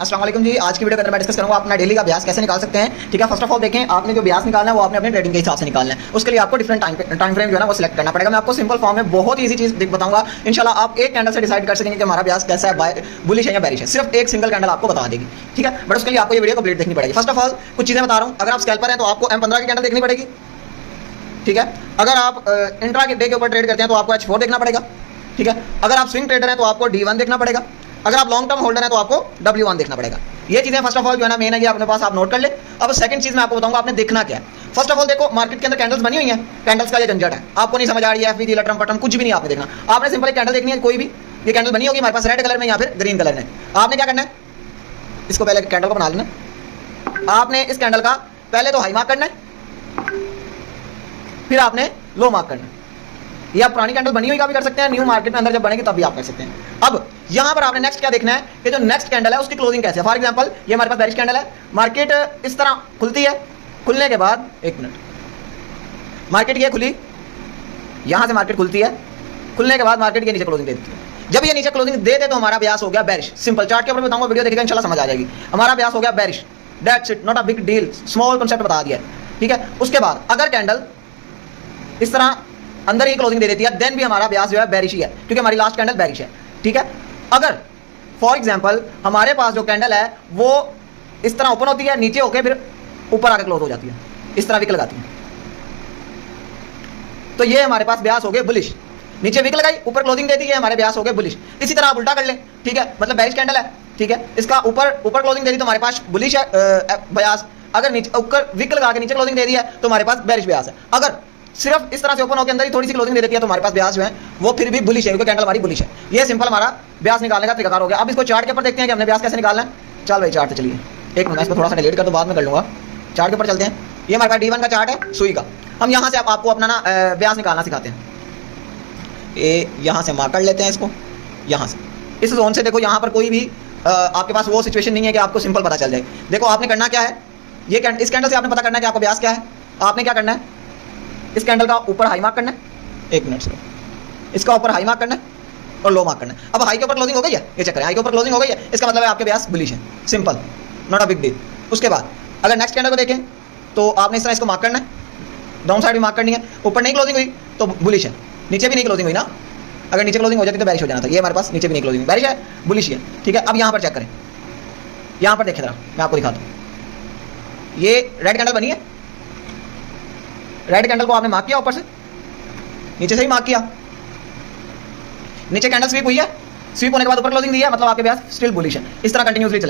अस्सलाम वालेकुम जी। आज की वीडियो के अंदर मैं डिस्कस करूंगा अपना डेली का ब्याज कैसे निकाल सकते हैं। ठीक है, फर्स्ट ऑफ ऑल देखें, आपने जो ब्याज निकालना है वो आपने अपने ट्रेडिंग के हिसाब से निकालना है। उसके लिए आपको डिफरेंट टाइम फ्रेम जो है ना वो सिलेक्ट करना पड़ेगा। मैं आपको सिंपल फॉर्म में बहुत ईजी चीज बताऊंगा। इंशाल्लाह आप एक कैंडल से डिसाइड कर सकेंगे कि हमारा ब्याज कैसा है, बुलिश है या बेरिश है। सिर्फ एक सिंगल कैंडल आपको बता देगी। ठीक है, बट उसके लिए आपको ये वीडियो कंप्लीट देखनी पड़ेगी। फर्स्ट ऑफ ऑल कुछ चीजें बता रहा हूँ। अगर आप स्कैल्पर हैं तो आपको M15 की कैंडल देखनी पड़ेगी। ठीक है, अगर आप इंट्रा डे के ऊपर ट्रेड करते हैं तो आपको H4 देखना पड़ेगा। ठीक है, अगर आप स्विंग ट्रेडर हैं तो आपको D1 देखना पड़ेगा। अगर आप लॉन्ग टर्म होल्डर हैं तो आपको W1 देखना पड़ेगा। ये चीजें फर्स्ट ऑफ ऑल जो है ना मेन है, ये अपने पास आप नोट कर ले। अब सेकंड चीज मैं आपको बताऊंगा आपने देखना क्या है। फर्स्ट ऑफ ऑल देखो, मार्केट के अंदर कैंडल्स बनी हुई हैं, कैंडल्स का ये झंझट है, आपको नहीं समझ आ रही है। FVG लटरम पटरम कुछ भी नहीं आपने देखना। आपने सिंपल एक कैंडल देखनी है, कोई भी ये कैंडल बनी होगी हमारे पास रेड कलर में या फिर ग्रीन कलर में। आपने क्या करना है, इसको पहले कैंडल को बना लेना। आपने इस कैंडल का पहले तो हाई मार्क करना है, फिर आपने लो मार्क करना है। ये आप पुरानी कैंडल बनी हुई का भी कर सकते हैं, न्यू मार्केट में अंदर जब बनेगी तब भी आप कर सकते हैं। अब यहां पर आपने नेक्स्ट क्या देखना है कि जो नेक्स्ट कैंडल है उसकी क्लोजिंग कैसे है। फॉर एग्जांपल ये हमारे पास बेरिश कैंडल है, मार्केट इस तरह खुलती है, खुलने के बाद एक मिनट, मार्केट ये खुली, यहां से मार्केट खुलती है, खुलने के बाद मार्केट के नीचे क्लोजिंग दे देती है। जब ये नीचे क्लोजिंग दे दे तो हमारा ब्याज हो गया बेरिश। सिंपल चार्ट के ऊपर बताऊंगा, वीडियो देखिएगा इंशाल्लाह समझ आ जाएगी। हमारा ब्याज हो गया bearish, that's it, not a big deal, small concept बता दिया। ठीक है, उसके बाद अगर कैंडल इस तरह अंदर ही क्लोजिंग दे देती है देन भी हमारा ब्याज जो है बेरिश ही है, क्योंकि हमारी लास्ट कैंडल बेरिश है। ठीक है, अगर फॉर एग्जांपल हमारे पास जो कैंडल है वो इस तरह ओपन होती है, नीचे होकर फिर ऊपर आकर क्लोज हो जाती है, इस तरह विक लगाती है, तो ये हमारे पास ब्याज हो गए बुलिश। नीचे विक लगाई, ऊपर क्लोजिंग देती है, हमारे ब्याज हो गए बुलिश। इसी तरह आप उल्टा कर ले। ठीक है, मतलब बेरिश कैंडल है, ठीक है, इसका ऊपर क्लोजिंग दे दी तो हमारे पास बुलिश है ब्याज। अगर नीचे ऊपर विक लगा के नीचे क्लोजिंग दे दी है तो हमारे पास बेरिश ब्याज है। अगर सिर्फ इस तरह से ओपन होकर अंदर ही थोड़ी सी क्लोजिंग दे देती है तो हमारे पास ब्याज जो है वो फिर भी बुलिश है, क्योंकि कैंडल हमारी बुलिश है। ये सिंपल हमारा ब्याज निकालने का तरीकाकार हो गया। अब इसको चार्ट के ऊपर देखते हैं कि हमने ब्याज कैसे निकालना है। चल भाई चार्ट, चलिए एक मिनट, इसको थोड़ा सा डिलीट कर दो, बाद में कर लूंगा। चार्ट के ऊपर चलते हैं। ये हमारे पास D1 का चार्ट है सुई का। हम यहाँ से आपको अपना ना ब्याज निकालना सिखाते हैं। ये यहाँ से मार्क कर लेते हैं इसको, यहाँ से इस जोन से। देखो यहाँ पर कोई भी आपके पास वो सिचुएशन नहीं है कि आपको सिंपल पता चल जाए। देखो आपने करना क्या है, ये इस कैंडल से आपने पता करना है कि आपका ब्याज क्या है। आपने क्या करना है, इस कैंडल का ऊपर हाई मार्क करना है, एक मिनट से इसका ऊपर हाई मार्क करना है और लो मार्क करना है। अब हाई के ऊपर क्लोजिंग हो गई है, ये चेक करें, हाई के ऊपर क्लोजिंग हो गई है, इसका मतलब है आपके ब्याज बुलिश है। Simple, not a big deal. उसके बाद अगर नेक्स्ट कैंडल को देखें तो आपने इस तरह इसको मार्क करना है, डाउन साइड भी मार्क करनी है। ऊपर नहीं क्लोजिंग हुई तो बुलिश है, नीचे भी नहीं क्लोजिंग हुई ना, अगर नीचे क्लोजिंग हो जाती तो बेरिश हो जाना था। ये हमारे पास नीचे भी नहीं क्लोजिंग, बेरिश है, बुलिश है। ठीक है, अब यहाँ पर चेक करें, यहाँ पर देखें जरा, मैं आपको दिखाता हूँ। ये रेड कैंडल बनी है, रेड कैंडल को आपने मार्क किया, ऊपर से नीचे से ही मार्क किया, नीचे कैंडल स्वीप हुई है, स्वीप होने के बाद ऊपर क्लोजिंग दी है, मतलब आपके ब्याज स्टिल बुलिश है। इस तरह कंटिन्यूसली चलेगा।